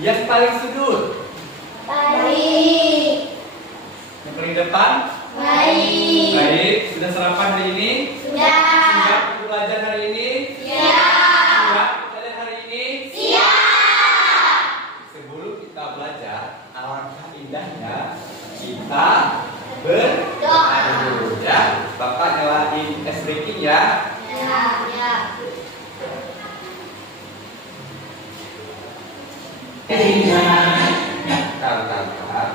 Yang paling sudut? Baik. Yang paling depan? Baik. Baik. Sudah sarapan hari ini? Sudah. Siap untuk belajar hari ini? Siap. Siap belajar hari ini? Siap. Sebelum kita belajar, alangkah indahnya kita berdoa dulu ya. Bapak nyalain es breaking ya. Ya. Ya. Tahan.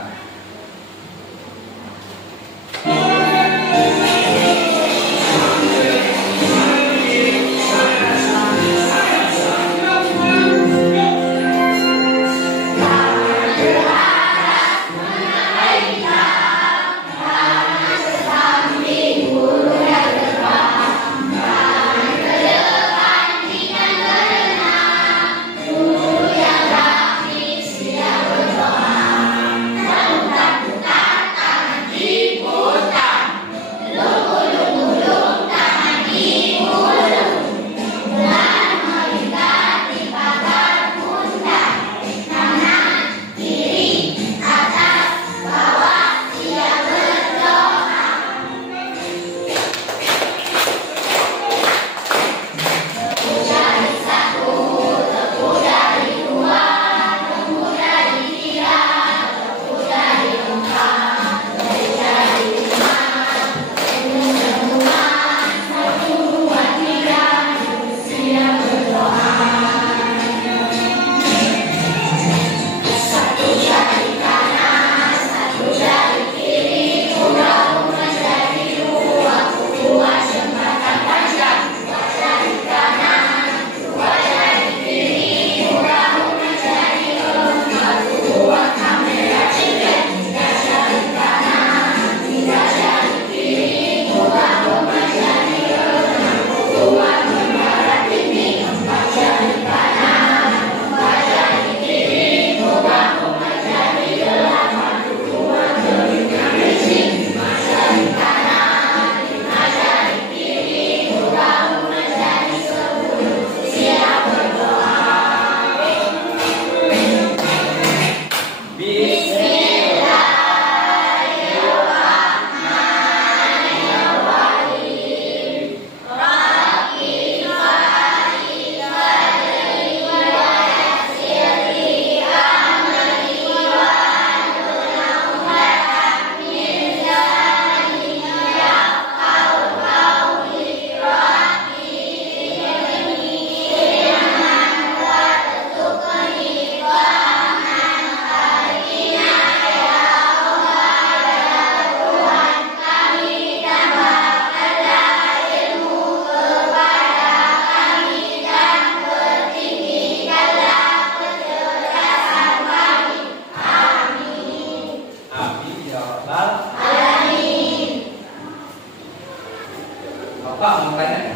Bapak mau tanya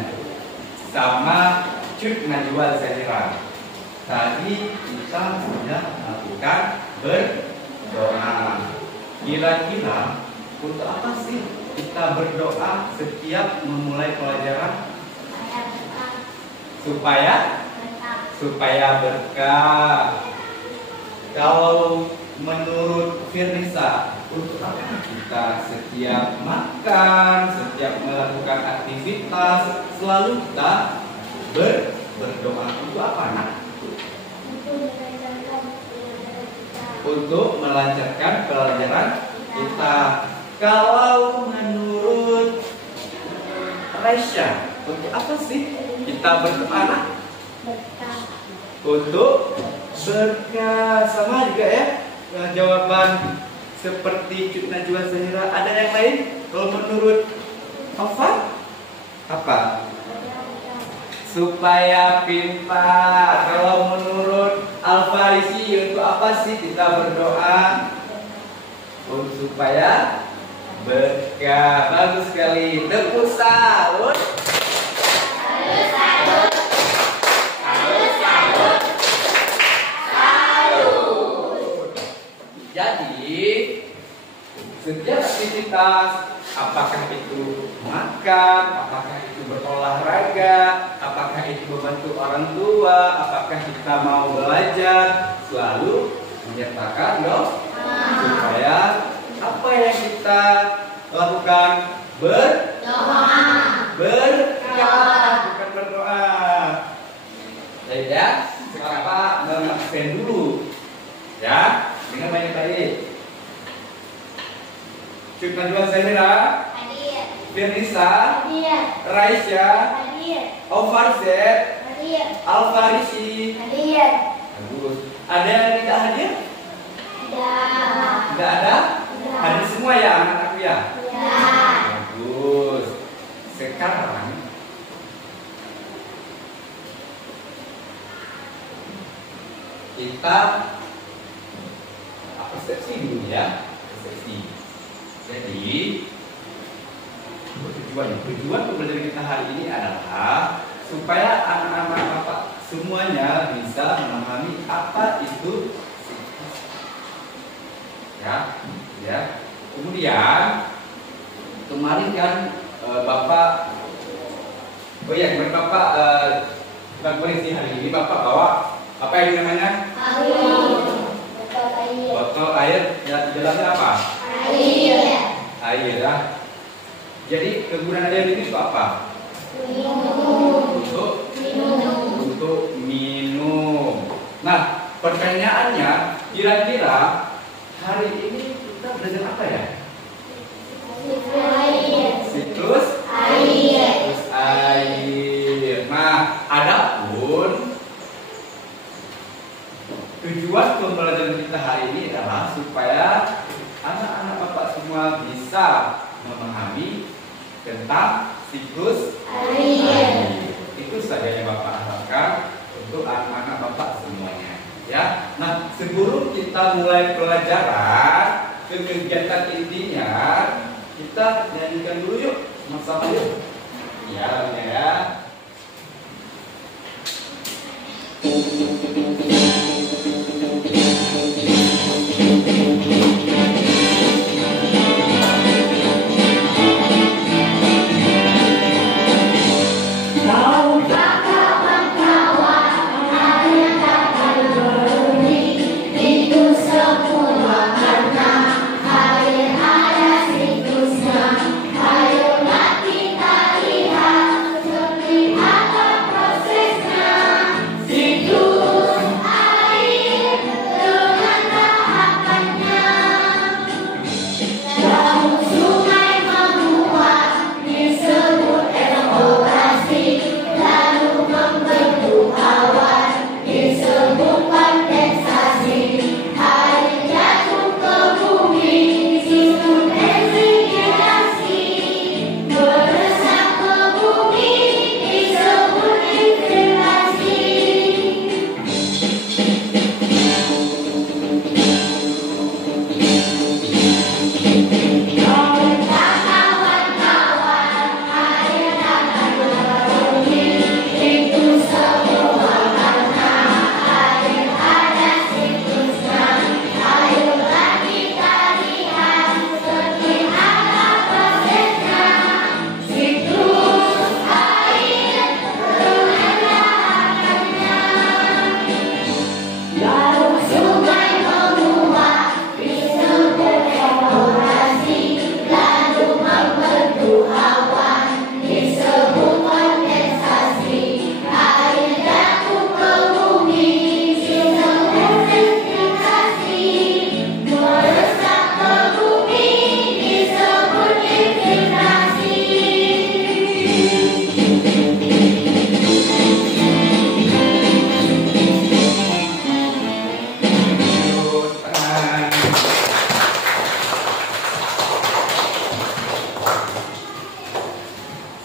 sama Cut Najwa Zahira. Tadi kita sudah melakukan berdoa. Kira-kira untuk apa sih kita berdoa setiap memulai pelajaran? Supaya berkah. Kalau menurut Firnisa, untuk apa kita setiap makan, setiap melakukan aktivitas selalu kita berdoa? Untuk apa, nak? Untuk melancarkan pelajaran kita. Kalau menurut Resya, untuk apa sih kita berdoa, nak? Untuk berkah. Sama juga ya jawaban seperti Cut Najwa Zahira. Ada yang lain? Kalau menurut Alfa apa? Supaya pintar. Kalau menurut Alfarisi, untuk apa sih kita berdoa? Untuk supaya berkah. Bagus sekali. Tepuk salut. Jadi setiap aktivitas, apakah itu makan, apakah itu berolahraga, apakah apakah itu membantu orang tua, apakah kita mau belajar, selalu menyertakan doa supaya apa yang kita lakukan berkah, bukan berdoa. Baik ya, sekarang Pak mengabsen dulu ya, dengan banyak tadi. Cuk Najwa Zahira, Hadir. Firnisa, Hadir. Raisya, Hadir. Aufarzet, Hadir. Alfarisi. Hadir. Bagus. Ada yang tidak hadir? Tidak. Tidak ada? Tidak. Hadir semua ya anak-anakku ya? Tidak. Bagus. Sekarang kita persepsi dulu ya, persepsi. Jadi tujuan pembelajaran kita hari ini adalah supaya anak-anak Bapak semuanya bisa memahami apa itu siklus. Ya. Kemudian kemarin kan Bapak, Bapak bukan koreksi hari ini Bapak bawa apa yang namanya? Botol air. Ya, di dalamnya apa? Air ya. Jadi kegunaan air ini untuk apa? Untuk minum. Nah, pertanyaannya, kira-kira hari ini kita belajar apa ya? Siklus air. Nah, adapun tujuan pembelajaran kita hari ini adalah supaya anak-anak Bapak semua bisa memahami tentang siklus air. Itu saja yang Bapak harapkan untuk anak-anak Bapak semuanya. Ya. Nah, sebelum kita mulai pelajaran ke kegiatan intinya, kita nyanyikan dulu yuk, sama-sama yuk. Ya.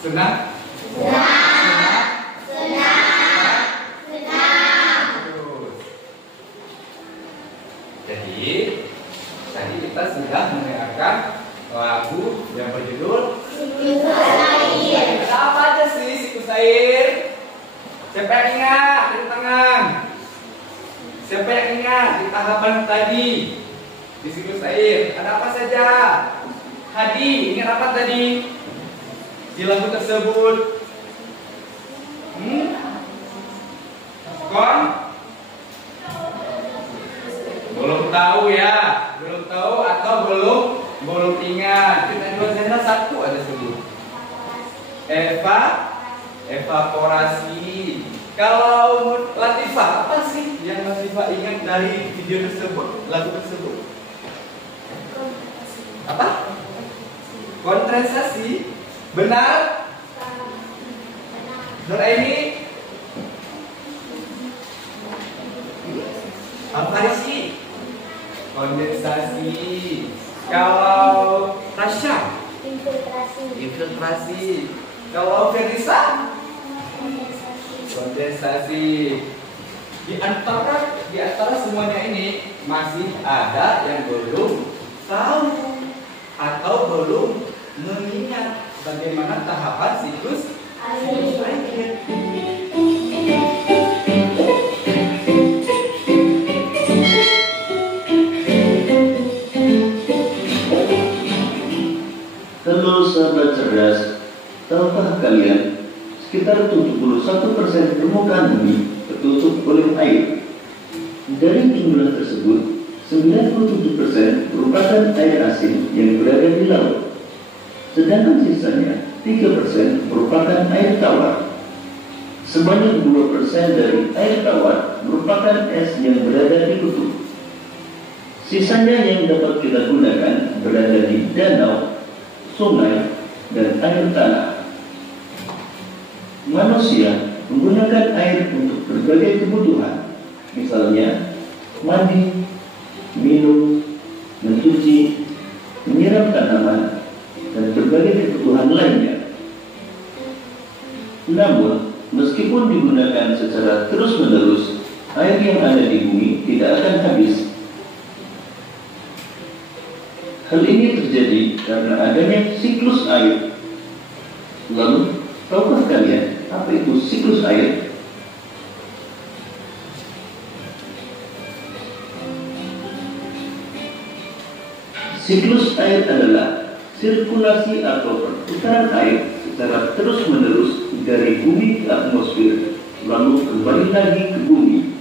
Senang? Terus. Jadi tadi kita sudah mendengarkan lagu yang berjudul apa aja sih siklus air? Siapa yang ingat? Di tangan. Siapa yang ingat di tahapan tadi di siklus air? Ada apa saja? Hadi, ingat apa tadi di lagu tersebut? Belum tahu ya, belum tahu atau belum ingat. Kita dua sana satu ada sebut. Evaporasi. Kalau Latifah, apa sih yang Latifah ingat dari video tersebut, lagu tersebut? Apa? Kondensasi. Benar? Nur Aini? Apa sih? Kondensasi. Kalau Rasya? Infiltrasi. Kalau Ferisa? Kondensasi. Di antara semuanya ini masih ada yang belum tahu atau belum mengingat bagaimana tahapan siklus air. Halo sahabat cerdas, tahukah kalian sekitar 71% permukaan bumi tertutup oleh air. Dari jumlah tersebut, 97% merupakan air asin yang berada di laut. Sedangkan sisanya 3% merupakan air tawar. Sebanyak 2% dari air tawar merupakan es yang berada di kutub. Sisanya yang dapat kita gunakan berada di danau, sungai, dan air tanah. Manusia menggunakan air untuk berbagai kebutuhan, misalnya mandi, minum, mencuci, menyiram tanaman, dan berbagai kebutuhan lainnya. Namun, meskipun digunakan secara terus-menerus, air yang ada di bumi tidak akan habis. Hal ini terjadi karena adanya siklus air. Lalu, tahukah kalian apa itu siklus air? Siklus air adalah sirkulasi atau perputaran air secara terus-menerus dari bumi ke atmosfer, lalu kembali lagi ke bumi.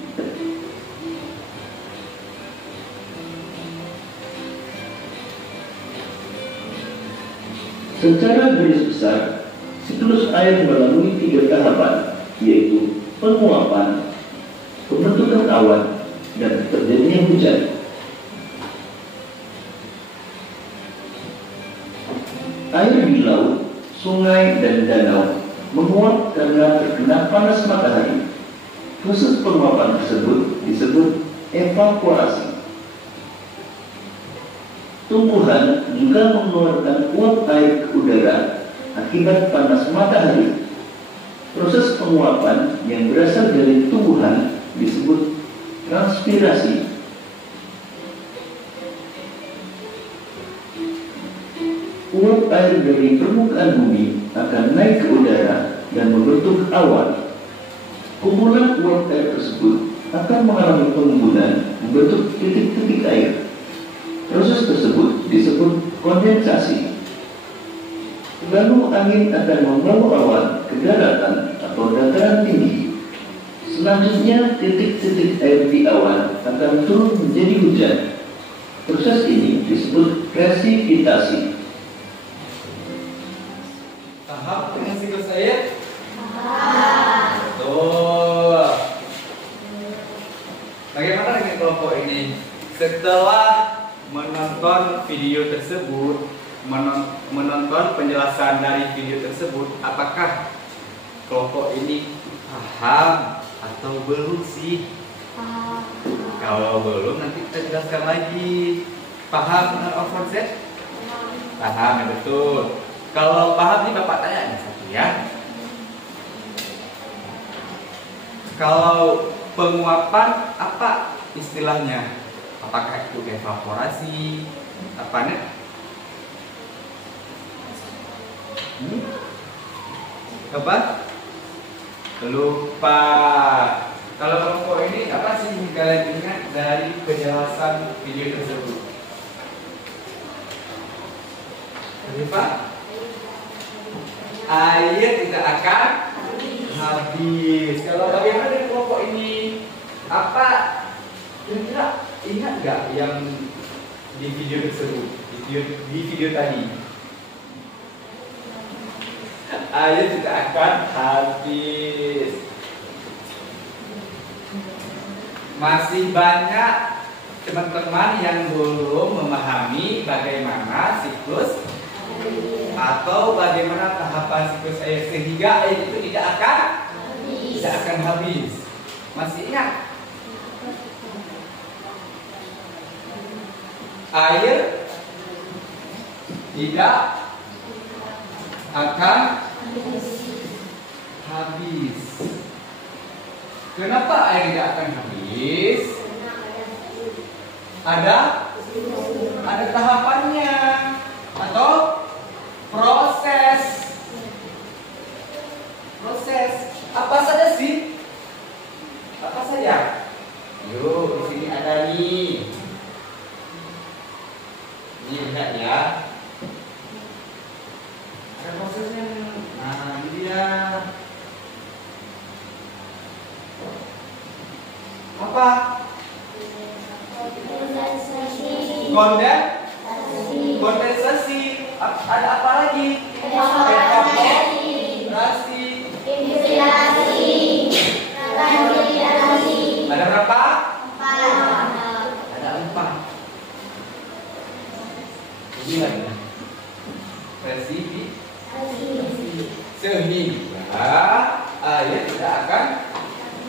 Secara garis besar, siklus air melalui 3 tahapan, yaitu penguapan, pembentukan awan, dan terjadinya hujan. Air di laut, sungai, dan danau menguap karena terkena panas matahari. Proses penguapan tersebut disebut evaporasi. Tumbuhan juga mengeluarkan uap air ke udara akibat panas matahari. Proses penguapan yang berasal dari tumbuhan disebut transpirasi. Uap air dari permukaan bumi akan naik ke udara dan membentuk awan. Kumpulan uap air tersebut akan mengalami pengembunan membentuk titik-titik air. Proses tersebut disebut kondensasi. Lalu angin akan membawa awan ke daratan atau dataran tinggi. Selanjutnya titik-titik air di awan akan turun menjadi hujan. Proses ini disebut presipitasi. Paham dengan siklus air? Betul. Bagaimana dengan kelompok ini? Setelah menonton video tersebut, menonton penjelasan dari video tersebut, apakah kelompok ini paham atau belum sih? Kalau belum, nanti kita jelaskan lagi. Paham over set? Paham, ya betul. Kalau paham nih Bapak tanya ada satu ya. Kalau penguapan apa istilahnya? Apakah itu evaporasi? Apa nih? Apa? Lupa. Kalau kelompok ini apa sih yang kalian ingat dari penjelasan video tersebut? Lupa? Air tidak akan habis. Kalau bagaimana dengan kelompok ini? Apa kira-kira ingat nggak yang di video tersebut, di video tadi? Air tidak akan habis. Masih banyak teman-teman yang belum memahami bagaimana siklus atau bagaimana tahapan siklus air sehingga air itu tidak akan habis. Masih ingat? Air tidak akan habis. Kenapa air tidak akan habis? Ada tahapannya atau proses. Apa saja sih? Apa saja? Yuk, di sini ada nih. Ini lihat ya. Ada prosesnya. Nah, ini dia. Apa? Kondensasi. Ada apa lagi? Evaporasi. Ada berapa? Ada 4. Lihat ya. Sehingga air tidak akan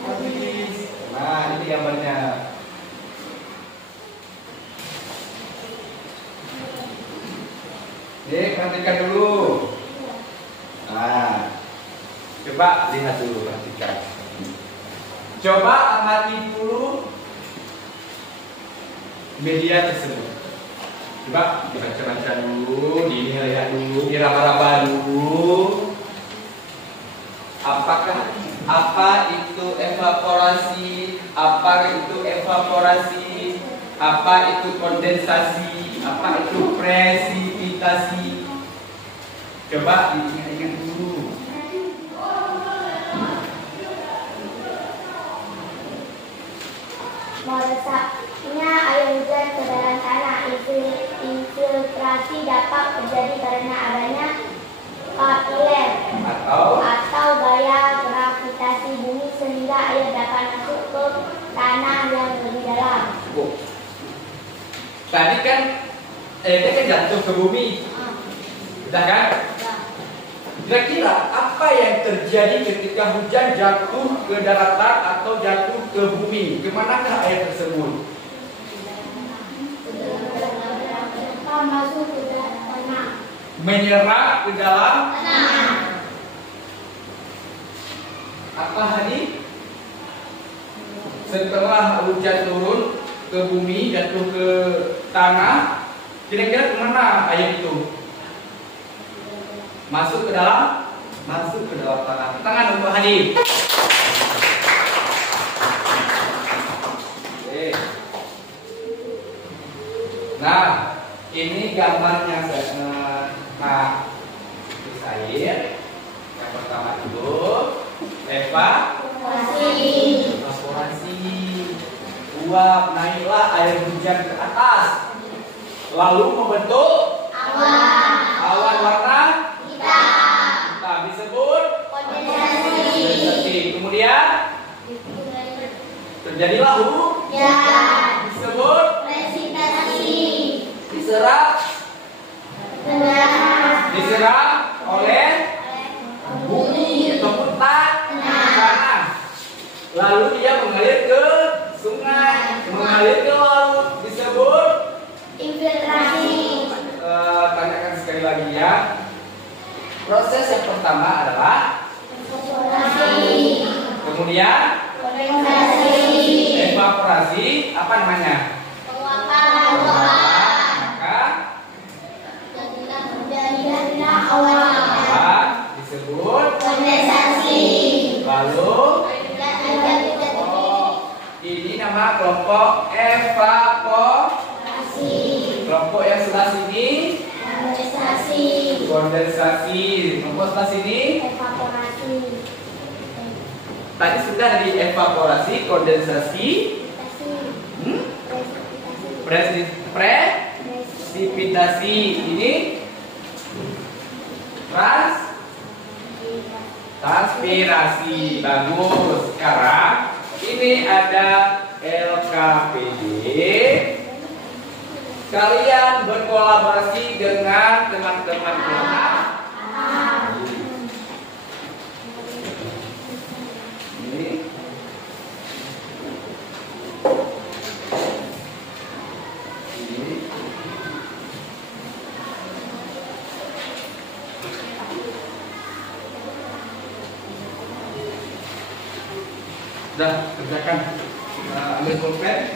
habis. Nah, ini gambarnya. Perhatikan dulu. Nah, coba lihat dulu, perhatikan. Coba amati dulu media tersebut. Coba dibaca-baca dulu, dilihat dulu, diraba-raba dulu. Apa itu evaporasi? Apa itu evaporasi? Apa itu kondensasi? Apa itu presipitasi? Coba diingat-ingat dulu. Meresapnya air hujan ke dalam tanah. Infiltrasi dapat terjadi karena adanya kapiler atau gaya gravitasi bumi sehingga air dapat masuk ke tanah yang lebih dalam. Tadi kan airnya kan jatuh ke bumi, betul kan? Kira-kira apa yang terjadi ketika hujan jatuh ke daratan atau jatuh ke bumi? Kemanakah air tersebut? Masuk ke dalam tanah. Menyerap ke dalam tanah. Apa Hani? Setelah hujan turun ke bumi, jatuh ke tanah, kira-kira kemana air itu? Masuk ke dalam tanah. Tangan untuk Hani. Oke. Nah, ini gambarnya. Terus air. Yang pertama dulu evaporasi. Uap, naiklah air hujan ke atas, lalu membentuk awan warna hitam, disebut kondensasi. Kemudian terjadilah hujan, disebut presipitasi. Diserap oleh bumi ataupun tanah, lalu dia mengalir ke sungai, mengalir ke laut, disebut infiltrasi. Tanyakan sekali lagi ya. Proses yang pertama adalah Evaporasi. kemudian evaporasi. Apa namanya? Maka jadilah awan disebut kondensasi. lalu ini nama kelompok evaporasi. Kelompok yang sebelah sini kondensasi. Kelompok sebelah sini Evaporasi. Tadi sudah dievaporasi, kondensasi, presipitasi. Ini transpirasi. Bagus. Sekarang ini ada LKPD. Kalian berkolaborasi dengan teman-teman kelas. Sudah kerjakan, ambil pulpen.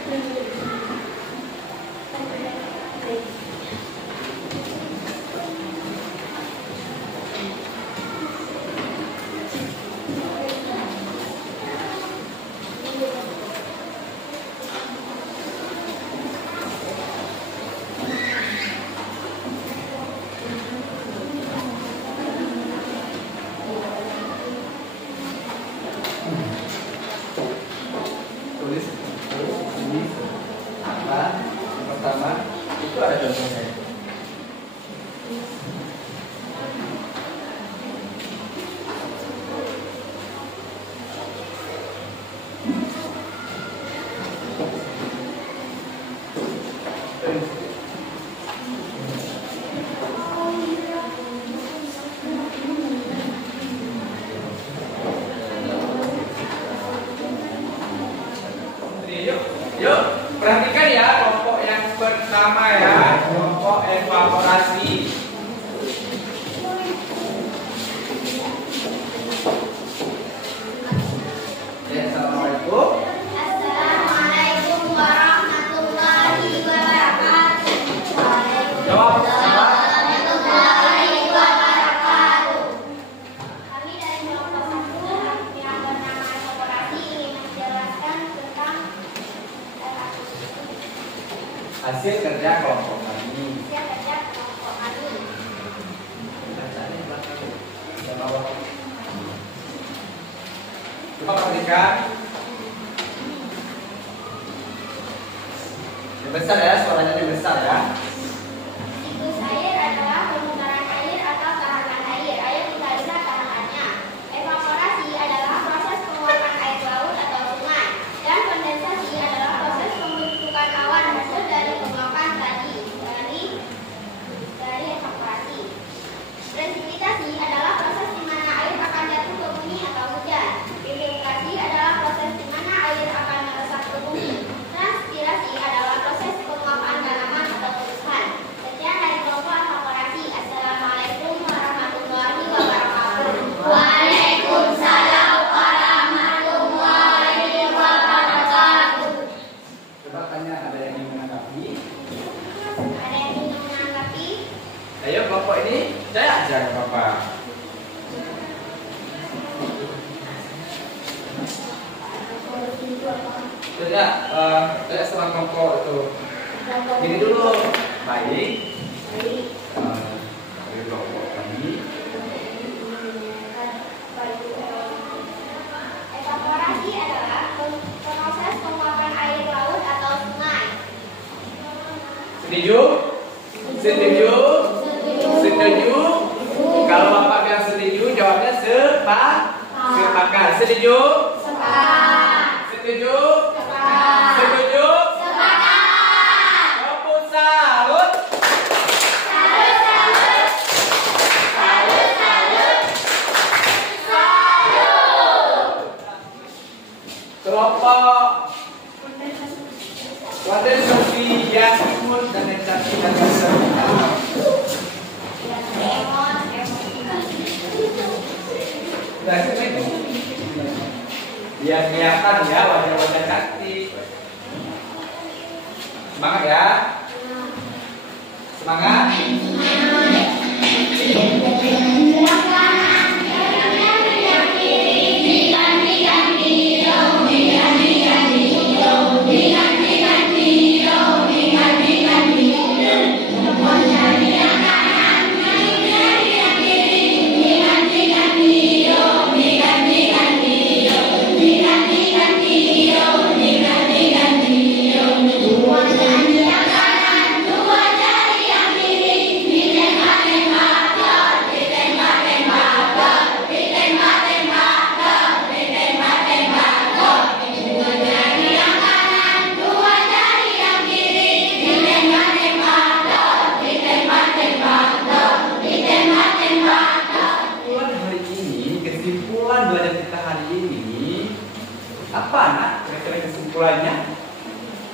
Tulis ini apa? Yang pertama itu ada contohnya. Yuk, perhatikan ya kelompok yang pertama ya, kelompok evaporasi. Ya, assalamualaikum. Assalamualaikum warahmatullahi wabarakatuh. Jawab. Warahmatullahi wabarakatuh. Kami dari kelompok 1 yang bernama evaporasi ingin menjelaskan tentang Hasil kerja kelompok kami. hasil kerja kelompok kami. Bacanya di belakang. Di bawah. Coba perhatikan. Yang besar ya, suaranya yang besar ya. Siklus air adalah perputaran air atau tahanan air. Ayo kita lihat tahanannya. Evaporasi adalah proses penguapan air laut atau sungai. Dan kondensasi adalah proses pembentukan awan hasil dari penguapan tadi dari evaporasi. Presipitasi adalah proses di mana air akan jatuh ke bumi atau hujan. Filtrasi adalah proses di mana air akan meresap ke bumi. Transpirasi adalah proses penguapan tanaman atau tumbuhan. Sekian dari kelompok evaporasi. Assalamualaikum warahmatullahi wabarakatuh. Waalaikumsalam warahmatullahi wabarakatuh. Coba tanya, ada yang ingin menanggapi? Ada yang ingin menanggapi? Ayo kelompok ini, saya aja ke Bapak. Tidak, saya sama kelompok itu. Gini dulu, baik. Dari kelompok kami. Evaporasi adalah proses penguapan air laut atau sungai. Setuju? Setuju? Setuju? Kalau Bapak bilang setuju, jawabnya sepakat. Setuju? Setuju? Setuju? Tepuk salut. Kelompok kondensasi gas timun dan kondensasi dan biar kelihatan ya wajah-wajah cantik. Semangat ya. Semangat.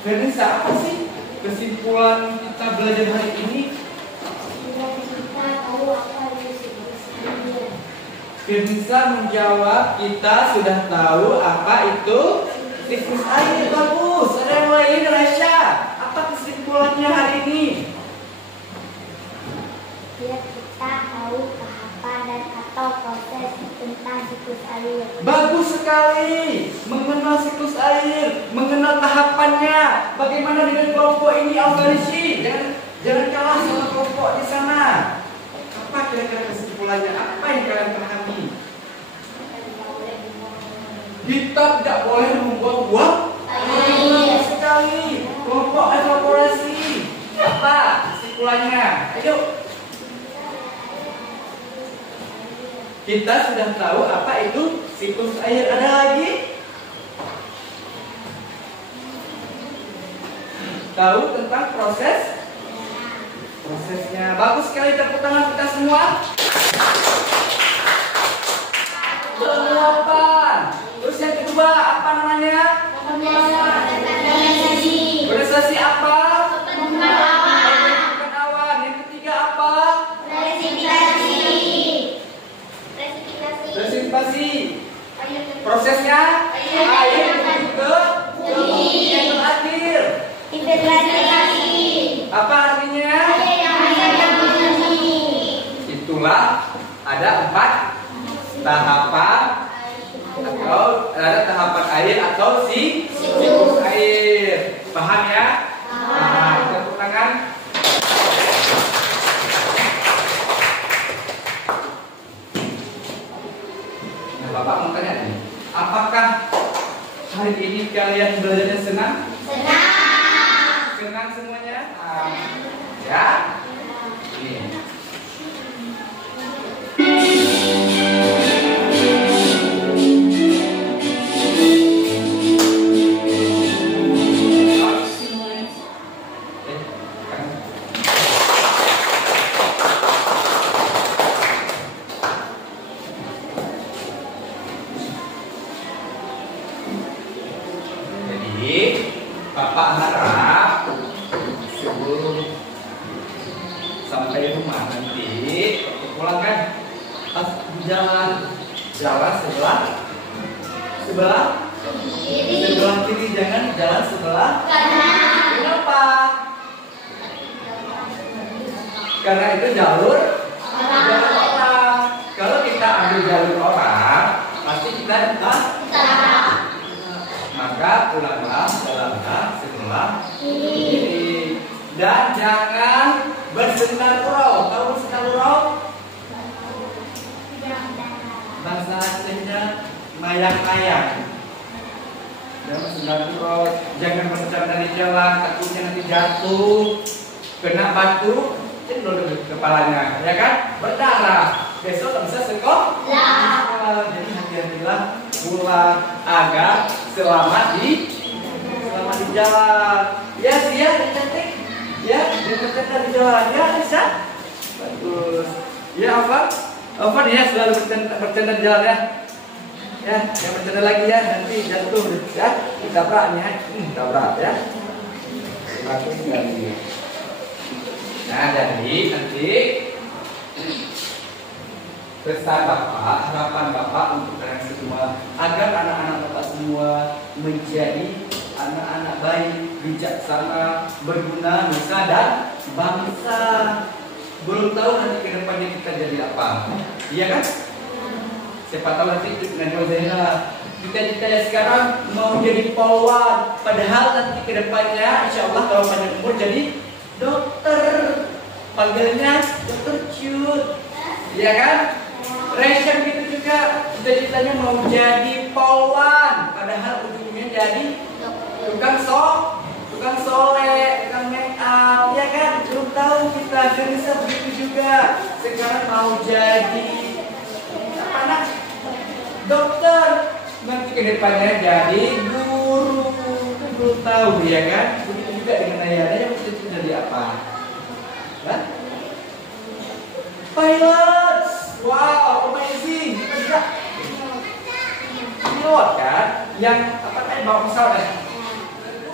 Fernisa, apa sih kesimpulan kita belajar hari ini? Fernisa menjawab, kita sudah tahu apa itu siklus air. Bagus. Ada yang lain, Rasya? Apa kesimpulannya hari ini? Ya, kita tahu tahapan dan atau proses tentang siklus air. Bagus sekali. Mengenal siklus air, mengenal tahapannya. Bagaimana dengan kelompok ini, Alfarisi? Jangan kalah sama kelompok di sana. Apa kira-kira kesimpulannya? Apa yang kalian pahami? Kita tidak boleh membuang-buang air. Sekali. Kelompok evaporasi. Apa kesimpulannya? Ayo. Kita sudah tahu apa itu siklus air. Ada lagi? Tahu tentang prosesnya. Bagus sekali, tepuk tangan kita semua. Jawaban. Terus yang kedua apa namanya? Kondensasi apa? Pembentukan awan. Yang ketiga apa? Presipitasi. Prosesnya air menuju ke yang terakhir. Apa artinya? Itulah ada 4 tahapan atau ada tahapan air atau siklus air. Paham ya? Paham. Tepuk tangan. Nah, Bapak mau tanya nih, apakah hari ini kalian belajarnya senang? Senang semuanya? Ya? Ini. Bapak harap sebelum sampai rumah nanti pulang kan jalan sebelah kiri, jangan jalan sebelah kanan. Kenapa? Karena itu jalur orang. Kalau kita ambil jalur orang, pasti kita maka pulanglah sebelah kiri. Dan jangan bersendal-gurau. Tahu bersendal-gurau? Bahasa aslinya mayang-mayang. Jangan bersendal-gurau. Jangan bercanda di jalan, takutnya nanti jatuh, kena batu, cendol kepalanya, ya kan? Berdarah. Besok tak bisa sekolah. Jadi hati-hatilah pulang agar selamat di jalan. Ya, cantik. Ya, bercanda di jalan. Ya, bisa. Bagus. Ya, Afan ya selalu bercanda di jalan ya. Ya, jangan bercanda lagi ya. Nanti jatuh ya. Tabrak nih, tabrak ya. Bagus sekali. Nah, jadi nanti pesan Bapak, harapan Bapak untuk kalian semua agar anak-anak Bapak semua menjadi anak-anak baik, bijaksana, berguna nusa dan bangsa. Belum tahu nanti ke depannya kita jadi apa, iya kan? Siapa tahu nanti Najwa Zainal kita sekarang mau jadi polwan, padahal nanti ke depannya insya Allah kalau panjang umur jadi dokter, panggilnya dokter Cut, iya kan? Ration gitu juga, cita-citanya mau jadi polwan, padahal ujungnya jadi tukang soleh, tukang make up, ya kan? Belum tahu kita, bisa begitu juga. Sekarang mau jadi apa nak? Dokter, nanti ke depannya jadi guru, belum tahu ya kan? Begitu juga dengan ayahnya yang mesti jadi apa? Hah? Pilot. Wow, amazing. Kita pilot kan? Yang apa tadi bawa pesawat ya?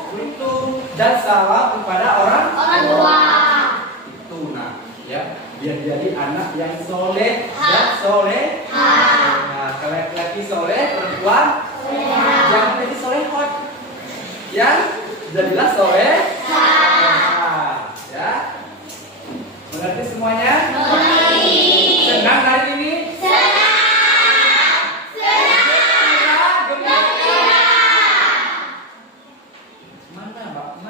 Beruntung. dan salam kepada orang tua. Itu nak, ya, biar jadi anak yang soleh dan soleh. Nah, kalau laki-laki soleh, perempuan jangan jadi solehot. Ya, jadilah soleh. Ya, mengerti semuanya? Senang hari ini?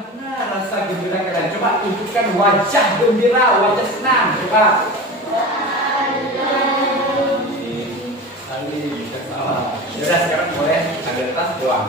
Mana rasa gembira kalian? Coba tunjukkan wajah gembira, wajah senang. Coba. Sudah, sekarang boleh ada tas doang.